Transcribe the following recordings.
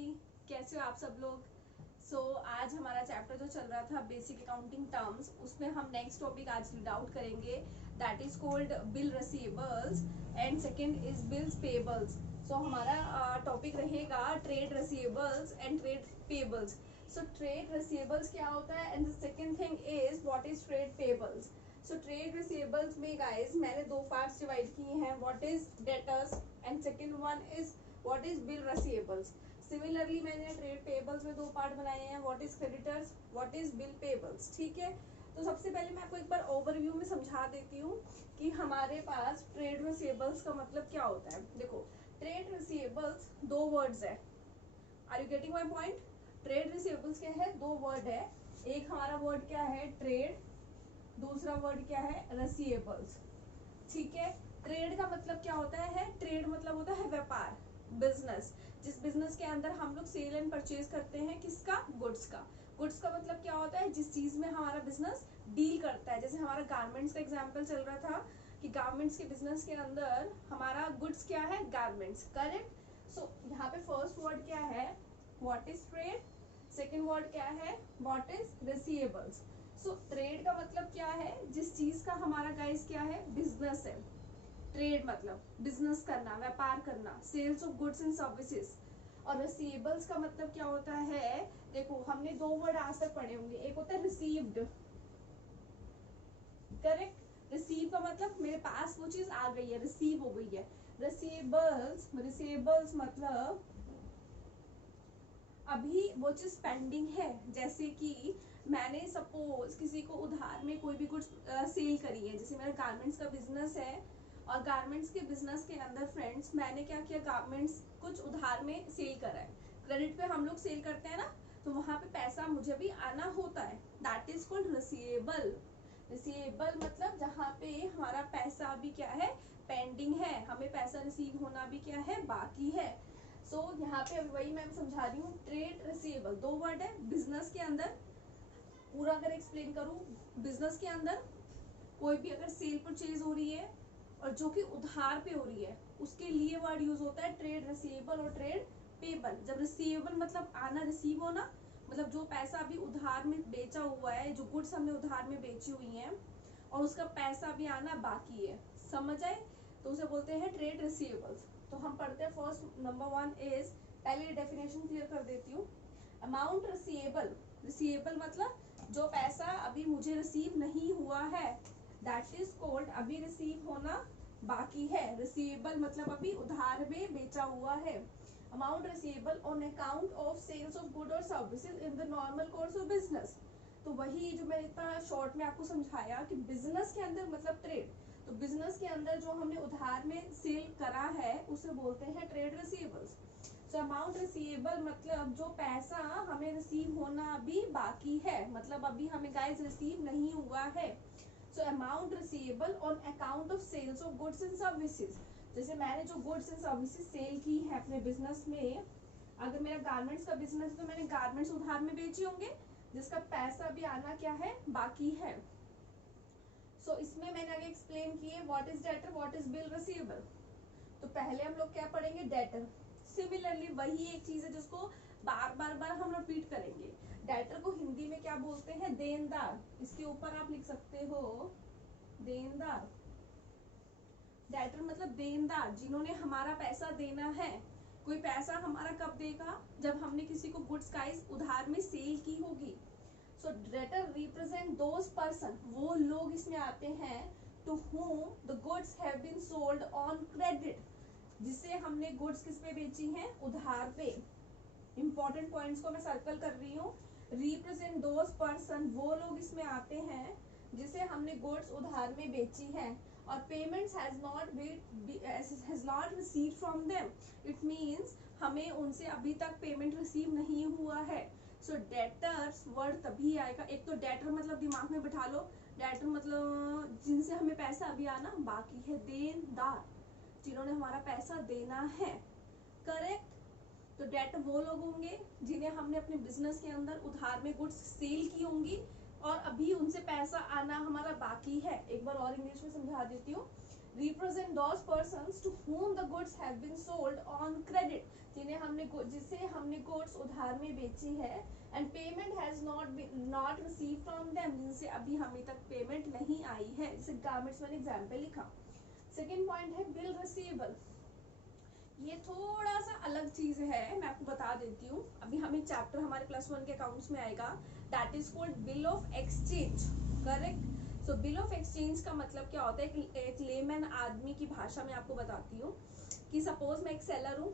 Everybody, कैसे हो आप सब लोग। आज हमारा चैप्टर जो चल रहा था बेसिक अकाउंटिंग टर्म्स, उसमें हम नेक्स्ट टॉपिक आज रीड आउट करेंगे, that is called bill receivables and second is bills payables. हमारा टॉपिक रहेगा trade receivables and trade payables. Trade receivables क्या होता है and the second thing is what is trade payables. Trade रिसीवेबल्स में guys मैंने दो पार्ट्स डिवाइड किए हैं, what is debtors and second one is what is bill receivables. Similarly मैंने ट्रेड पेबल्स में दो पार्ट बनाए हैं, what is creditors, what is bill payables. ठीक है, तो सबसे पहले मैं आपको एक बार ओवरव्यू में समझा देती हूँ कि हमारे पास ट्रेड रिसीवेबल्स का मतलब क्या होता है। देखो, ट्रेड रिसीवेबल्स दो वर्ड्स है, are you getting my point. Trade receivables क्या है, दो वर्ड है, एक हमारा वर्ड क्या है ट्रेड, दूसरा वर्ड क्या है रिसीवेबल्स। ठीक है, ट्रेड का मतलब क्या होता है, ट्रेड मतलब होता है व्यापार, बिजनेस। जिस बिजनेस के अंदर हम लोग सेल एंड परचेज करते हैं, किसका, गुड्स का। गुड्स का मतलब क्या होता है, जिस चीज में हमारा बिजनेस डील करता है। जैसे हमारा गारमेंट्स का एग्जांपल चल रहा था कि गारमेंट्स के बिजनेस के अंदर हमारा गुड्स क्या है, गारमेंट्स, करेक्ट। यहाँ पे फर्स्ट वर्ड क्या है, what is trade, second word क्या है, व्हाट इज रिसीवेबल्स। ट्रेड का मतलब क्या है, जिस चीज का हमारा गाइस क्या है, बिजनेस है। ट्रेड मतलब बिजनेस करना, व्यापार करना, sales of goods and services. और रिसीवेबल्स का मतलब क्या होता है, देखो हमने दो वर्ड आज तक पढ़े होंगे, एक होता है रिसीव्ड, करेक्ट। रिसीव का मतलब मेरे पास वो चीज आ गई है, रिसीव हो गई है। रिसीवेबल्स मतलब अभी वो चीज पेंडिंग है। जैसे कि मैंने सपोज किसी को उधार में कोई भी कुछ सेल करी है, जैसे मेरा गारमेंट्स का बिजनेस है और गारमेंट्स के बिजनेस के अंदर फ्रेंड्स मैंने क्या किया, गारमेंट्स कुछ उधार में सेल करा है। क्रेडिट पे हम लोग सेल करते हैं ना, तो वहां पे पैसा मुझे भी आना होता है, that is called receivable. Receivable मतलब जहाँ पे हमारा पैसा अभी क्या है, पेंडिंग है, हमें पैसा रिसीव होना भी क्या है, बाकी है। यहाँ पे वही मैं समझा रही हूँ, ट्रेड रिसीवेबल दो वर्ड है बिजनेस के अंदर। पूरा अगर एक्सप्लेन करूँ, बिजनेस के अंदर कोई भी अगर सेल परचेज हो रही है और जो कि उधार पे हो रही है, उसके लिए वर्ड यूज होता है ट्रेड रिसीवेबल और ट्रेड पेबल। जब रिसीवेबल मतलब आना, रिसीव होना, मतलब जो पैसा अभी उधार में बेचा हुआ है, जो गुड्स हमने उधार में बेची हुई है और उसका पैसा भी आना बाकी है, समझ आए, तो उसे बोलते हैं ट्रेड रिसीवेबल्स। तो हम पढ़ते हैं, फर्स्ट नंबर वन इज, पहले डेफिनेशन क्लियर कर देती हूँ। अमाउंट रिसीवेबल, रिसीवेबल मतलब जो पैसा अभी मुझे रिसीव नहीं हुआ है, दैट इज कॉल्ड, अभी रिसीव होना बाकी है। रिसीवेबल मतलब अभी उधार में बेचा हुआ है। Amount receivable on account of sales of good और services in the normal course of business. तो वही जो मैंने इतना शॉर्ट में आपको समझाया कि बिजनेस के अंदर मतलब ट्रेड, तो बिजनेस के अंदर जो हमने उधार में सेल करा है उसे बोलते हैं ट्रेड रिसीवेबल्स। अमाउंट रिसीवेबल मतलब जो पैसा हमें रिसीव होना अभी बाकी है, मतलब अभी हमें गाइस रिसीव नहीं हुआ है। Amount receivable on account of sales of goods and services. जैसे मैंने जो गुड्स एंड सर्विसेज सेल की है अपने बिजनेस में, अगर मेरा गारमेंट्स का बिजनेस है तो मैंने गारमेंट्स उधार में बेचे होंगे, जिसका पैसा भी आना क्या है, बाकी है। इसमें मैंने आगे एक्सप्लेन किए what is debtor, what is bill receivable. तो पहले हम लोग क्या पढ़ेंगे, डेटर। सिमिलरली वही एक चीज है जिसको बार बार हम रिपीट करेंगे। डेटर को हिंदी में क्या बोलते हैं, देनदार। इसके ऊपर आप लिख सकते हो देनदार। डेटर मतलब देनदार, जिन्होंने हमारा पैसा देना है। कोई पैसा हमारा कब देगा, जब हमने किसी को गुड्स गाइस उधार में सेल की होगी। डेटर रिप्रेजेंट दोज पर्सन, वो लोग इसमें आते हैं, to whom the goods have been sold on credit, जिसे हमने गुड्स किस पे बेची हैं, उधार पे। इंपॉर्टेंट पॉइंट्स को मैं सर्कल कर रही हूँ। रिप्रेजेंट दोज पर्सन, वो लोग इसमें आते हैं जिसे हमने गुड्स उधार में बेची है, और payments has not received from them. It means हमें उनसे अभी तक पेमेंट रिसीव नहीं हुआ है। डेटर्स वर्ड तभी आएगा, एक तो डेटर मतलब दिमाग में बिठा लो, डेटर मतलब जिनसे हमें पैसा अभी आना बाकी है, देनदार, जिन्होंने हमारा पैसा देना है, करेक्ट। तो डेटर वो लोग होंगे जिन्हें हमने अपने बिजनेस के अंदर उधार में गुड्स सेल की होंगी और अभी उनसे पैसा आना हमारा बाकी है। एक बार और इंग्लिश में समझा देती हूँ। Represent those persons to whom the goods have been sold on credit, जिसे हमने गुड्स उधार में बेची है and payment has not receive from them, जिनसे अभी हमें तक पेमेंट नहीं आई है, जैसे गारमेंट्स मैंने एग्जाम्पल लिखा। सेकेंड पॉइंट है बिल रिसीवेबल। ये थोड़ा सा अलग चीज है, मैं आपको बता देती हूँ। अभी हमें चैप्टर हमारे +1 के अकाउंट्स में आएगा, that is called bill of exchange, correct. So bill of exchange का मतलब क्या होता है, एक लेमैन आदमी की भाषा में आपको बताती हूँ कि सपोज मैं एक सेलर हूँ,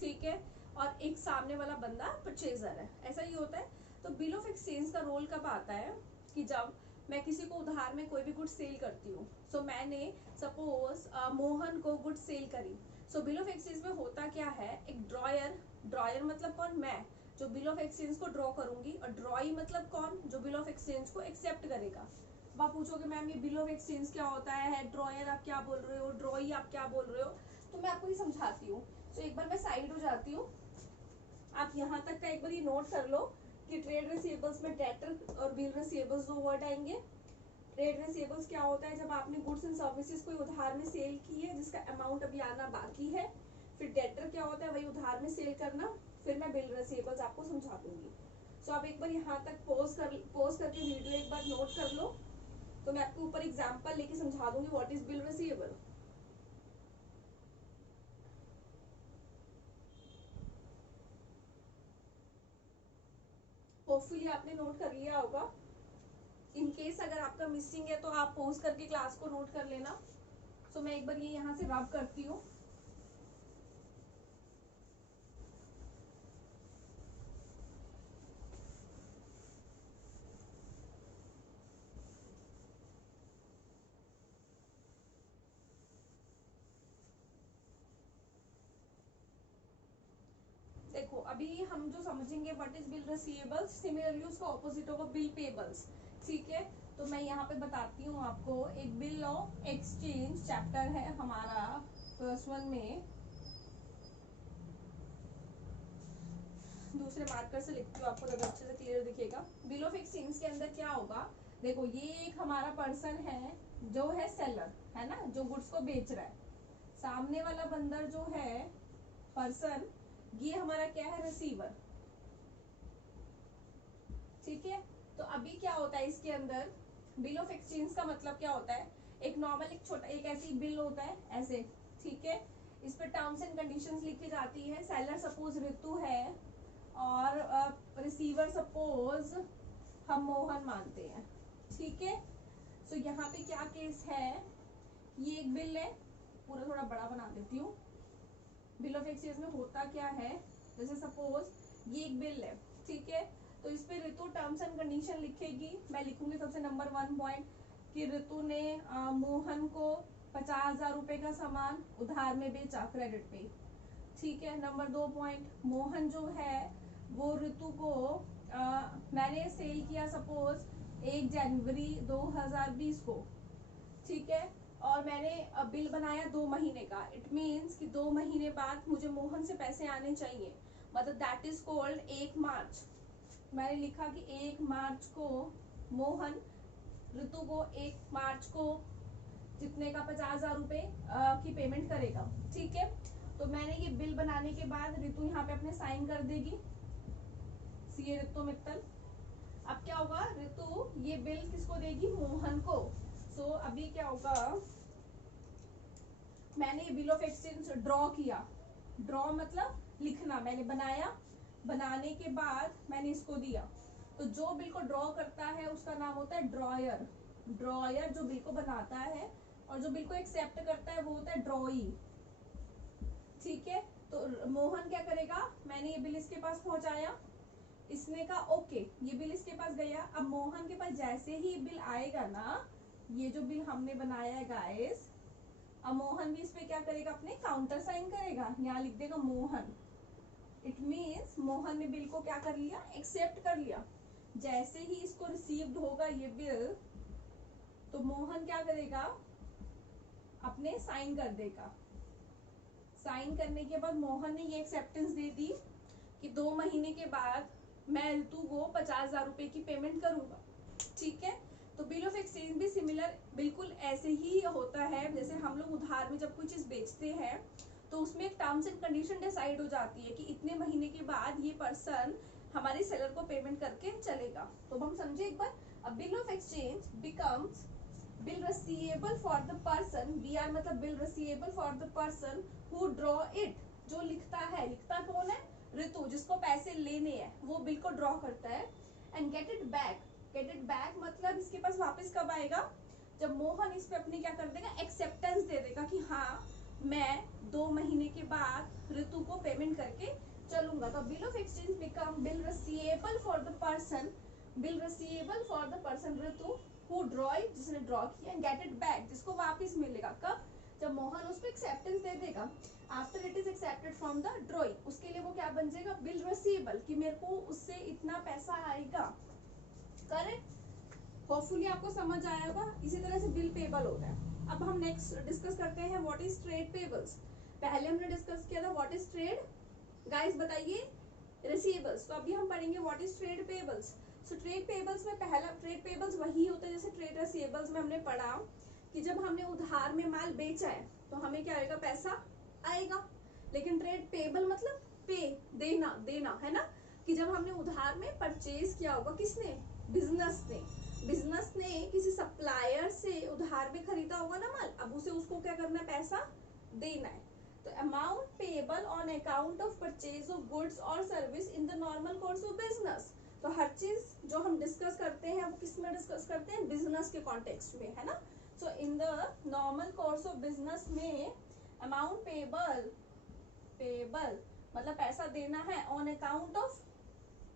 ठीक है, और एक सामने वाला बंदा परचेजर है, ऐसा ही होता है। तो बिल ऑफ एक्सचेंज का रोल कब आता है कि जब मैं किसी को उधार में कोई भी गुड सेल करती हूँ। सो मैंने सपोज मोहन को गुड सेल करी। सो बिल ऑफ एक्सचेंज में होता क्या है, एक ड्रॉयर मतलब कौन, मैं जो बिल ऑफ एक्सचेंज को ड्रॉ करूंगी, और ड्रॉई मतलब कौन, जो बिल ऑफ एक्सचेंज को एक्सेप्ट करेगा। अब आप पूछोगे मैम ये बिल ऑफ एक्सचेंज क्या होता है, ड्रॉयर आप क्या बोल रहे हो, ड्रॉई आप क्या बोल रहे हो, तो मैं आपको ये समझाती हूँ। तो एक बार मैं साइड हो जाती हूँ, आप यहाँ तक का एक बार ये नोट कर लो कि ट्रेड रिसीवेबल्स में डेटर और बिल रिसीवेबल्स दो वर्ड आएंगे। ट्रेड रिसीवेबल्स क्या होता है, जब आपने गुड्स एंड सर्विसेज कोई उधार में सेल की है जिसका अमाउंट अभी आना बाकी है। फिर डेटर क्या होता है, वही उधार में सेल करना। फिर मैं बिल रिसीवेबल्स आपको समझा दूंगी। सो आप एक बार यहाँ तक पॉज करके वीडियो एक बार नोट कर लो, तो मैं आपको ऊपर एग्जांपल लेके समझा दूंगी what is bill receivable. Hopefully आपने नोट कर लिया होगा। इन केस अगर आपका मिसिंग है तो आप पॉज करके क्लास को नोट कर लेना। सो मैं एक बार ये यहाँ से रब करती हूँ। देखो अभी हम जो समझेंगे what is bill receivables, similarly उसका ऑपोजिट होगा बिल पेबल्स, ठीक है। तो मैं यहाँ पे बताती हूँ आपको, एक बिल ऑफ एक्सचेंज चैप्टर है हमारा +1 में, दूसरे मार्कर से लिखती हूँ आपको ज्यादा अच्छे से क्लियर दिखेगा। बिल ऑफ एक्सचेंज के अंदर क्या होगा, देखो ये एक हमारा पर्सन है जो है सेलर, है ना, जो गुड्स को बेच रहा है। सामने वाला बंदर जो है पर्सन, ये हमारा क्या है, रिसीवर, ठीक है। तो अभी क्या होता है इसके अंदर, बिल ऑफ एक्सचेंज का मतलब क्या होता है, एक नॉर्मल एक छोटा एक ऐसी बिल होता है ऐसे, ठीक है। इस पे टर्म्स एंड कंडीशंस लिखी जाती है। सेलर सपोज ऋतु है और रिसीवर सपोज हम मोहन मानते हैं, ठीक है। तो यहाँ पे क्या केस है, ये एक बिल है, पूरा थोड़ा बड़ा बना देती हूँ। बिल ऑफ एक्सचेंज में होता क्या है, जैसे सपोज ये एक बिल है, ठीक है। तो इस पे ऋतु टर्म्स एंड कंडीशन लिखेगी। मैं लिखूंगी सबसे नंबर 1 पॉइंट कि ऋतु ने मोहन को 50,000 रुपए का सामान उधार में बेचा क्रेडिट पे, ठीक है। नंबर 2 पॉइंट, मोहन जो है वो ऋतु को मैंने सेल किया सपोज 1 जनवरी 2020 को, ठीक है, और मैंने बिल बनाया 2 महीने का। इट मीन्स कि 2 महीने बाद मुझे मोहन से पैसे आने चाहिए, मतलब दैट इज कॉल्ड 1 मार्च। मैंने लिखा कि 1 मार्च को मोहन ऋतु को 1 मार्च को जितने का 50,000 रुपए की पेमेंट करेगा, ठीक है। तो मैंने ये बिल बनाने के बाद ऋतु यहाँ पे अपने साइन कर देगी, सीए ऋतु मित्तल। अब क्या होगा, ऋतु ये बिल किसको देगी, मोहन को। सो अभी क्या होगा, मैंने ये बिल ऑफ एक्सचेंज ड्रॉ किया, ड्रॉ मतलब लिखना, मैंने बनाया, बनाने के बाद मैंने इसको दिया। तो जो बिल को ड्रॉ करता है उसका नाम होता है ड्रॉयर। ड्रॉयर जो बिल को बनाता है, और जो बिल को एक्सेप्ट करता है वो होता है ड्रॉई, ठीक है। तो मोहन क्या करेगा, मैंने ये बिल इसके पास पहुंचाया, इसने कहा ओके, ये बिल इसके पास गया। अब मोहन के पास जैसे ही बिल आएगा ना, ये जो बिल हमने बनाया है गाइस, अब मोहन भी इस पे क्या करेगा, अपने काउंटर साइन करेगा, यहाँ लिख देगा मोहन। इट मीन्स मोहन ने बिल को क्या कर लिया, एक्सेप्ट कर लिया। जैसे ही इसको रिसीव्ड होगा ये बिल, तो मोहन क्या करेगा, अपने साइन कर देगा। साइन करने के बाद मोहन ने ये एक्सेप्टेंस दे दी कि 2 महीने के बाद मैं ऋतु को 50,000 रुपए की पेमेंट करूंगा, ठीक है। तो बिल ऑफ एक्सचेंज भी सिमिलर बिल्कुल ऐसे ही होता है, जैसे हम लोग उधार में जब कोई चीज बेचते हैं तो उसमें एक टर्म्स एंड कंडीशन डिसाइड हो जाती है कि इतने महीने के बाद ये पर्सन हमारे सेलर को पेमेंट करके चलेगा। तो हम समझे एक बार, a bill of exchange becomes bill receivable for the person, BR मतलब bill receivable for the person who draw it, जो लिखता है, लिखता कौन है, ऋतु, जिसको पैसे लेने हैं, वो बिल को ड्रॉ करता है। And get it back, get it back मतलब इसके पास वापस कब आएगा, जब मोहन इस पे अपनी क्या कर देगा, एक्सेप्टेंस दे देगा कि हाँ मैं 2 महीने के बाद ऋतु को पेमेंट करके चलूंगा। तो bill of exchange become bill receivable for the person, bill receivable for the person Ritu who draw it, जिसने ड्रॉ किया, एंड गेट इट बैक, जिसको वापस मिलेगा कब, जब मोहन उस पर एक्सेप्टेंस दे देगा। After it is accepted from the drawing, उसके लिए वो क्या बन जाएगा, बिल रिसीवेबल, कि मेरे को उससे इतना पैसा आएगा। करेक्ट, होपफुली आपको समझ आया होगा। इसी तरह से बिल पेबल होता है। अब हम नेक्स्ट डिस्कस करते हैं व्हाट इज ट्रेड पेबल्स। पहले हमने डिस्कस किया था व्हाट इज ट्रेड, गाइस बताइए, रिसीवेबल्स। तो अभी हम पढ़ेंगे what is trade pebbles. So trade payables में पहला, ट्रेड पेबल्स वही होता है जैसे ट्रेड रिसीवेबल्स में हमने पढ़ा कि जब हमने उधार में माल बेचा है तो हमें क्या आएगा, पैसा आएगा। लेकिन ट्रेड पेबल मतलब पे, देना, देना है ना, कि जब हमने उधार में परचेज किया होगा, किसने, बिजनेस ने, बिजनेस ने किसी सप्लायर से उधार में खरीदा होगा ना माल, अब उसे उसको क्या करना है, पैसा देना है। तो amount payable on account of purchase of goods और service in the normal course of business. तो हर चीज जो हम डिस्कस करते हैं वो किस में डिस्कस करते हैं, बिजनेस के कॉन्टेक्स्ट में, है ना। So in the normal course of business में अमाउंट पेबल, पेबल मतलब पैसा देना है, on account of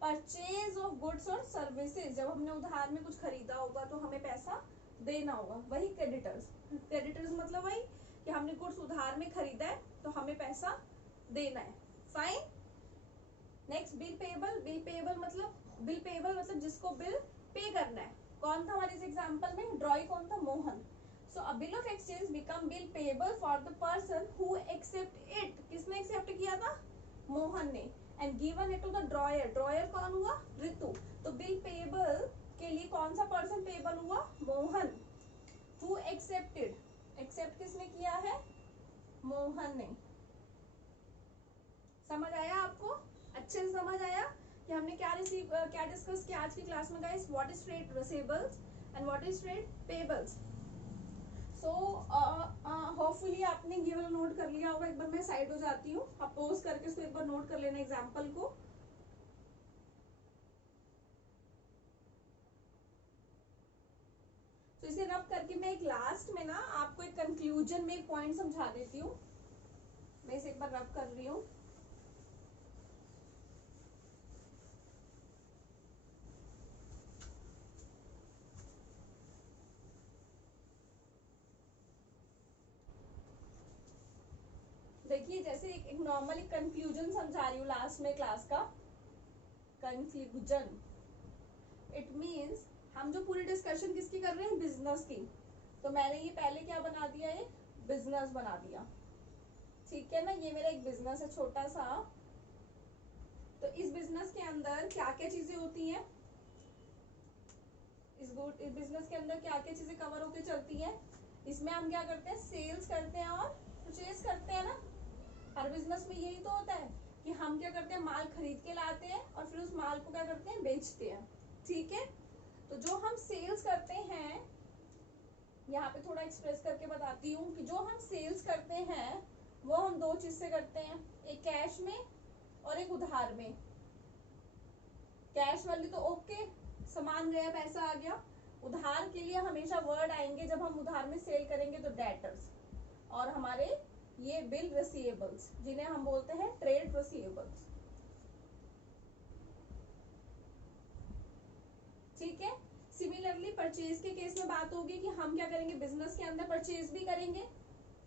purchase of goods और सर्विसेज, जब हमने उधार में कुछ खरीदा होगा तो हमें पैसा देना होगा। वही क्रेडिटर्स, क्रेडिटर्स मतलब वही कि हमने गुड्स उधार में खरीदा है तो हमें पैसा देना है। Fine, next bill payable. Bill payable मतलब, बिल पेबल मतलब जिसको बिल पे करना है। कौन था हमारे इस एग्जांपल में, ड्रॉई कौन था, Mohan. So a bill of exchange become bill payable for the person who accept it, किसने एक्सेप्ट किया था, मोहन ने, and given it to the drawer, drawer कौन हुआ, ऋतु। तो बिल पेबल के लिए कौन सा पर्सन पेबल हुआ, मोहन। हु एक्सेप्टेड, एक्सेप्ट किसने किया है, मोहन ने। समझ आया आपको, अच्छे से समझ आया कि हमने क्या क्या डिस्कस किया आज की क्लास में guys, what is trade receivables and what is trade pebbles. So hopefully आपने ये वाला नोट कर लिया होगा। एक बार मैं साइड हो जाती हूँ, आप पॉज करके इसको एक बार नोट कर लेना एग्जांपल को। तो इसे रब करके मैं एक लास्ट में ना आपको एक कंक्लूजन में एक पॉइंट समझा देती हूँ। मैं इसे एक बार रब कर रही हूँ। देखिए जैसे एक नॉर्मली कंक्लूजन समझा रही हूँ लास्ट में क्लास का, कंक्लूजन इट मीन्स हम जो पूरी डिस्कशन किसकी कर रहे हैं, बिजनेस की। तो मैंने ये पहले क्या बना दिया, एक बिजनेस बना दिया, ठीक है ना। ये मेरा एक बिजनेस है छोटा सा। तो इस बिजनेस के अंदर क्या क्या चीजें होती हैं, इस बिजनेस के अंदर क्या क्या चीजें कवर होकर चलती हैं। इसमें हम क्या करते हैं, सेल्स करते हैं और परचेज करते हैं ना। हर बिजनेस में यही तो होता है कि हम क्या करते हैं, माल खरीद के लाते हैं और फिर उस माल को क्या करते हैं, बेचते हैं, ठीक है। तो जो हम सेल्स करते हैं, यहाँ पे थोड़ा एक्सप्रेस करके बताती हूँ कि जो हम सेल्स करते हैं वो हम 2 चीज से करते हैं, एक कैश में और एक उधार में। कैश वाली तो ओके, सामान गया पैसा आ गया। उधार के लिए हमेशा वर्ड आएंगे जब हम उधार में सेल करेंगे तो डेटर्स, और हमारे ये बिल रिसीवेबल्स जिन्हें हम बोलते हैं ट्रेड रिसीवेबल्स, ठीक है। सिमिलरली परचेज के केस में बात होगी कि हम क्या करेंगे, बिजनेस के अंदर परचेज भी करेंगे,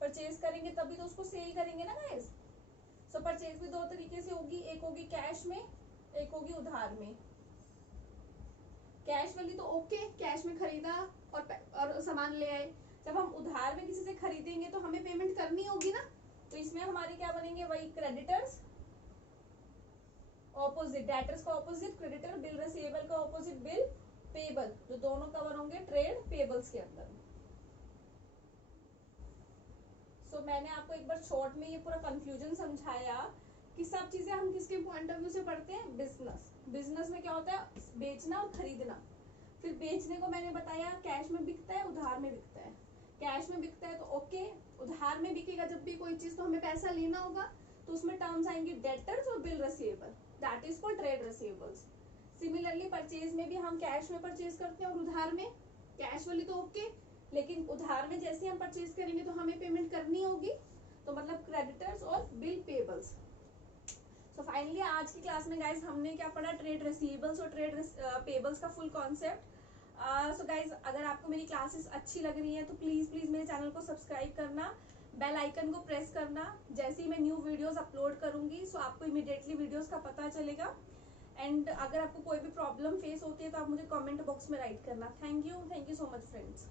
परचेज करेंगे तभी तो उसको सेल करेंगे ना गाइस। सो परचेज भी 2 तरीके से होगी, एक होगी कैश में, एक होगी उधार में। कैश वाली तो ओके, कैश में खरीदा और सामान ले आए। जब हम उधार में किसी से खरीदेंगे तो हमें पेमेंट करनी होगी ना, तो इसमें हमारे क्या बनेंगे, वही क्रेडिटर्स, ऑपोजिट डेटर्स का ऑपोजिट क्रेडिटर, बिल रिसीवेबल का ऑपोजिट बिल पेबल, जो दोनों कवर होंगे ट्रेड पेबल्स के अंदर। सो मैंने आपको एक बार शॉर्ट में ये पूरा कंफ्यूजन समझाया कि सब चीजें हम किसके पॉइंट ऑफ व्यू से पढ़ते हैं, बिजनेस में क्या होता है, बेचना और खरीदना। फिर बेचने को मैंने बताया कैश में बिकता है, उधार में बिकता है। कैश में बिकता है तो ओके, उधार में बिकेगा जब भी कोई चीज तो हमें पैसा लेना होगा, तो उसमें टर्म्स आएंगे डेटर्स और bill receivable, that is for trade receivables. Similarly purchase में भी हम कैश में परचेज करते हैं और उधार में, कैश वाली तो ओके, लेकिन उधार में जैसे हम परचेज करेंगे तो हमें पेमेंट करनी होगी, तो मतलब क्रेडिटर्स और बिल पेबल्स। सो फाइनली आज की क्लास में गाइज हमने क्या पढ़ा, ट्रेड रिसीवेबल्स और ट्रेड पेबल्स का फुल कॉन्सेप्ट। सो गाइज अगर आपको मेरी क्लासेस अच्छी लग रही हैं तो प्लीज प्लीज मेरे चैनल को सब्सक्राइब करना, बेल आइकन को प्रेस करना, जैसे ही मैं न्यू वीडियोस अपलोड करूंगी सो आपको इमीडिएटली वीडियोस का पता चलेगा। एंड अगर आपको कोई भी प्रॉब्लम फेस होती है तो आप मुझे कमेंट बॉक्स में राइट करना। Thank you so much friends.